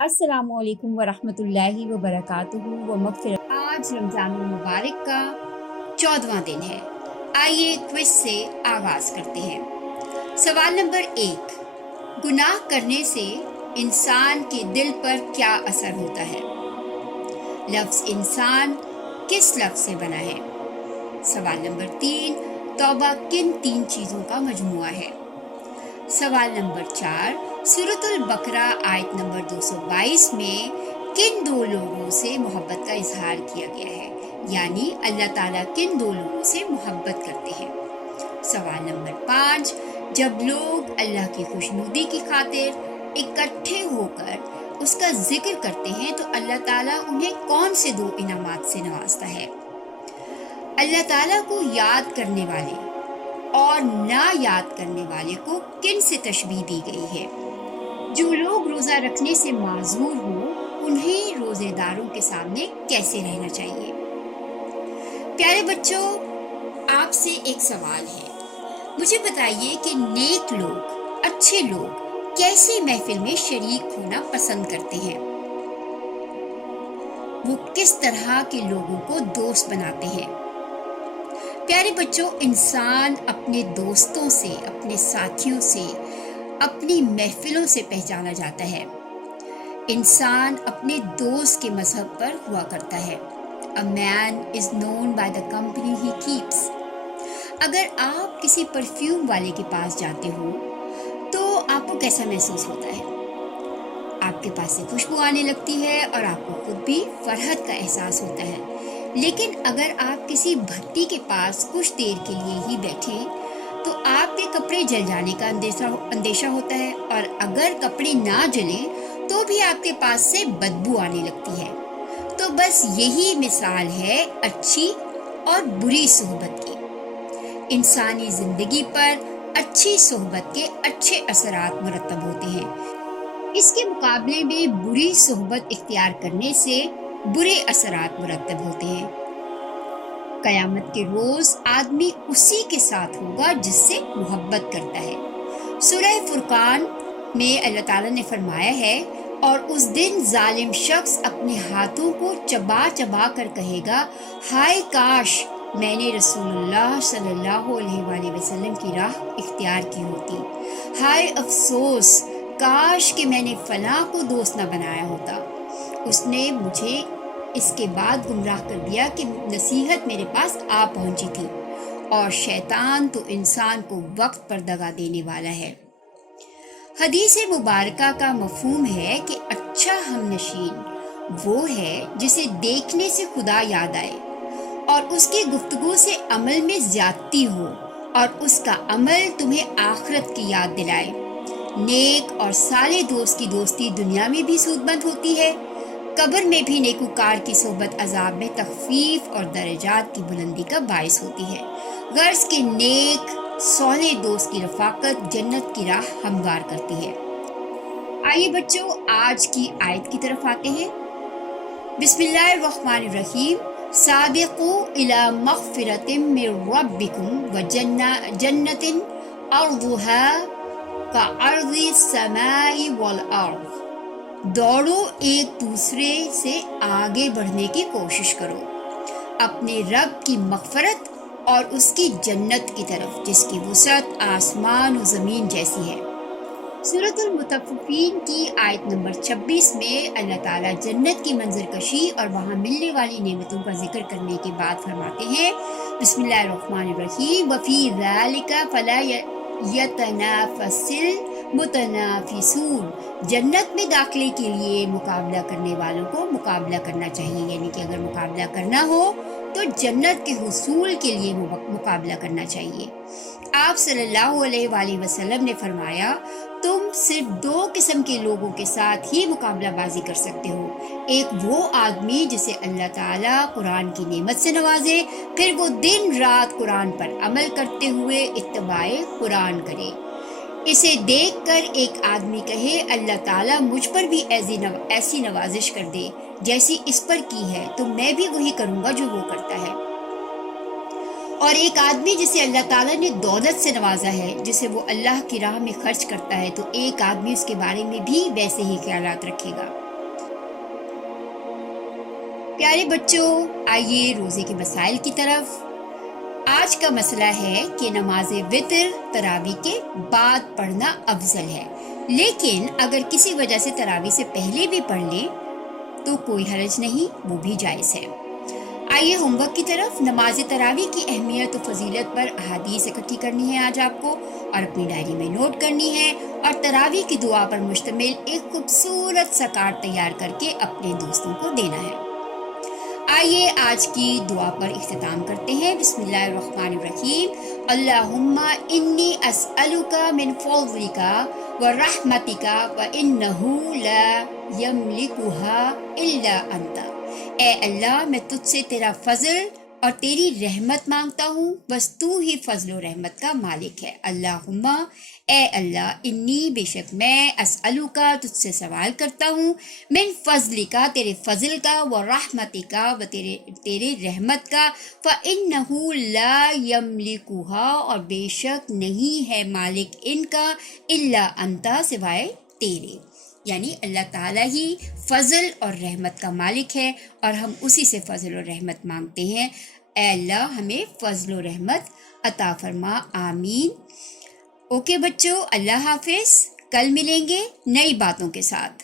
अस्सलाम वालेकुम वरहमतुल्लाहि वबरकातुहू व मग़फ़िरत। आज रमज़ान मुबारक का 14वां दिन है। आइए क्विज से आगाज़ करते हैं। सवाल नंबर 1, गुनाह करने से इंसान के दिल पर क्या असर होता है? लफ्ज़ इंसान किस लफ्ज़ से बना है? सवाल नंबर 3, तौबा किन 3 चीज़ों का मजमुआ है? सवाल नंबर 4, सूरतुल बकरा आयत नंबर 222 में किन 2 लोगों से मोहब्बत का इजहार किया गया है, यानी अल्लाह ताला किन 2 लोगों से मोहब्बत करते हैं? सवाल नंबर 5, जब लोग अल्लाह की खुशनुदी की खातिर इकट्ठे होकर उसका जिक्र करते हैं तो अल्लाह ताला उन्हें कौन से 2 इनामात से नवाजता है? अल्लाह ताला को याद करने वाले और ना याद करने वाले को किन से तशबीह दी गई है? जो लोग रोज़ा रखने से माजूर हो उन्हें रोज़ेदारों के सामने कैसे रहना चाहिए? प्यारे बच्चों, आपसे एक सवाल है। मुझे बताइए कि नेक लोग, अच्छे लोग कैसे महफिल में शरीक होना पसंद करते हैं? वो किस तरह के लोगों को दोस्त बनाते हैं? प्यारे बच्चों, इंसान अपने दोस्तों से, अपने साथियों से, अपनी महफिलों से पहचाना जाता है। इंसान अपने दोस्त के मजहब पर हुआ करता है। A man is known by the company he keeps. अगर आप किसी परफ्यूम वाले के पास जाते हो तो आपको कैसा महसूस होता है? आपके पास से खुशबू आने लगती है और आपको खुद भी फरहत का एहसास होता है। लेकिन अगर आप किसी भट्टी के पास कुछ देर के लिए ही बैठे तो आपके कपड़े जल जाने का अंदेशा होता है, और अगर कपड़े ना जले तो भी आपके पास से बदबू आने लगती है। तो बस यही मिसाल है अच्छी और बुरी सोहबत की। इंसानी जिंदगी पर अच्छी सोहबत के अच्छे असरात मुरतब होते हैं। इसके मुकाबले में बुरी सोहबत इख्तियार करने से बुरे असरात मुरतब होते हैं। कयामत के रोज आदमी उसी के साथ होगा जिससे मोहब्बत करता है। सूरह फुरकान में अल्लाह ताला ने फरमाया है, और उस दिन जालिम शख्स अपने हाथों को चबा चबा कर कहेगा, हाय काश मैंने रसूलुल्लाह सल्लल्लाहु अलैहि वसल्लम की राह इख्तियार की होती। हाय अफसोस, काश कि मैंने फलां को दोस्त न बनाया होता। उसने मुझे इसके बाद गुमराह कर दिया कि नसीहत मेरे पास आ पहुंची थी। और शैतान तो इंसान को वक्त पर दगा देने वाला है। हदीस मुबारका का मफहूम है कि अच्छा हमनशीन वो है जिसे देखने से खुदा याद आए और उसकी गुफ्तगू से अमल में ज्यादती हो और उसका अमल तुम्हें आखिरत की याद दिलाए। नेक और साले दोस्त की दोस्ती दुनिया में भी सूदमंद होती है, कब्र में भी नेकूकार की सोहबत अजाब में तखफीफ और दर्जात की बुलंदी का बायस होती है। गर्ज के नेक सौले दोस्त की रफाकत जन्नत की राह हमवार करती है। आइए बच्चों, आज की आयत की तरफ आते हैं। बिस्मिल्लाहिर्रहमानिर्रहीम। साबिकू इला मग़फ़िरतिम मिर रब्बिकुम व जन्नतिन अर्ज़ुहा का अर्ज़ि समाई वल अर्ज़। दौड़ो, एक दूसरे से आगे बढ़ने की कोशिश करो अपने रब की मग़फ़िरत और उसकी जन्नत की तरफ जिसकी वुसअत आसमान और ज़मीन जैसी है। सूरतुल मुतफ़्फ़िफ़ीन की आयत नंबर 26 में अल्लाह ताला जन्नत की मंजरकशी और वहाँ मिलने वाली नेमतों का जिक्र करने के बाद फरमाते हैं, बिस्मिल्लाहिर्रहमानिर्रहीम, वफ़ी ज़ालिका फ़ला यतनाफ़सिल मुतनाफ़िसून। जन्नत में दाखिले के लिए मुकाबला करने वालों को मुकाबला करना चाहिए, यानी कि अगर मुकाबला करना हो तो जन्नत के हुसूल के लिए मुकाबला करना चाहिए। आप सल्लल्लाहु अलैहि वसल्लम ने फरमाया, तुम सिर्फ 2 किस्म के लोगों के साथ ही मुकाबलाबाजी कर सकते हो। एक वो आदमी जिसे अल्लाह ताला कुरान की नेमत से नवाजे, फिर वो दिन रात कुरान पर अमल करते हुए इत्तिबाए कुरान करे। इसे देखकर एक आदमी कहे, अल्लाह ताला मुझ पर भी ऐसी नवाजिश कर दे जैसी इस पर की है, तो मैं भी वही करूँगा जो वो करता है। और एक आदमी जिसे अल्लाह ताला ने दौलत से नवाजा है, जिसे वो अल्लाह की राह में खर्च करता है, तो एक आदमी उसके बारे में भी वैसे ही ख्यालात रखेगा। پیارے بچوں، آئیے روزے کے مسائل کی طرف۔ آج کا مسئلہ ہے کہ نماز وتر تراویح کے بعد پڑھنا افضل ہے، لیکن اگر کسی وجہ سے تراویح سے پہلے بھی پڑھ لیں تو کوئی حرج نہیں، وہ بھی جائز ہے۔ آئیے ہوم ورک کی طرف۔ نماز تراویح کی اہمیت و فضیلت پر احادیث اکٹھی کرنی ہے آج آپ کو، اور اپنی ڈائری میں نوٹ کرنی ہے، اور تراویح کی دعا پر مشتمل ایک خوبصورت سا کارڈ تیار کر کے اپنے دوستوں کو دینا ہے۔ آئیے آج کی دعا پر اختتام کرتے ہیں۔ بسم اللہ الرحمن الرحیم۔ اللہم انی اسألک من فضلک ورحمتک وانہ لا یملکها الا انت۔ اے اللہ، میں تجھ سے تیرا فضل اور تیری رحمت مانگتا ہوں، بس تو ہی فضل و رحمت کا مالک ہے۔ اللہم، اے اللہ، انی بے شک میں، اسألو کا تجھ سے سوال کرتا ہوں، من فضل کا تیرے فضل کا، و رحمت کا و تیرے رحمت کا، فإنہ لا یملکها اور بے شک نہیں ہے مالک ان کا، الا انتا سوائے تیرے، یعنی اللہ تعالیٰ ہی فضل اور رحمت کا مالک ہے، اور ہم اسی سے فضل و رحمت مانگتے ہیں۔ اے اللہ، ہمیں فضل و رحمت عطا فرما، آمین۔ اوکے بچوں، اللہ حافظ، کل ملیں گے نئی باتوں کے ساتھ۔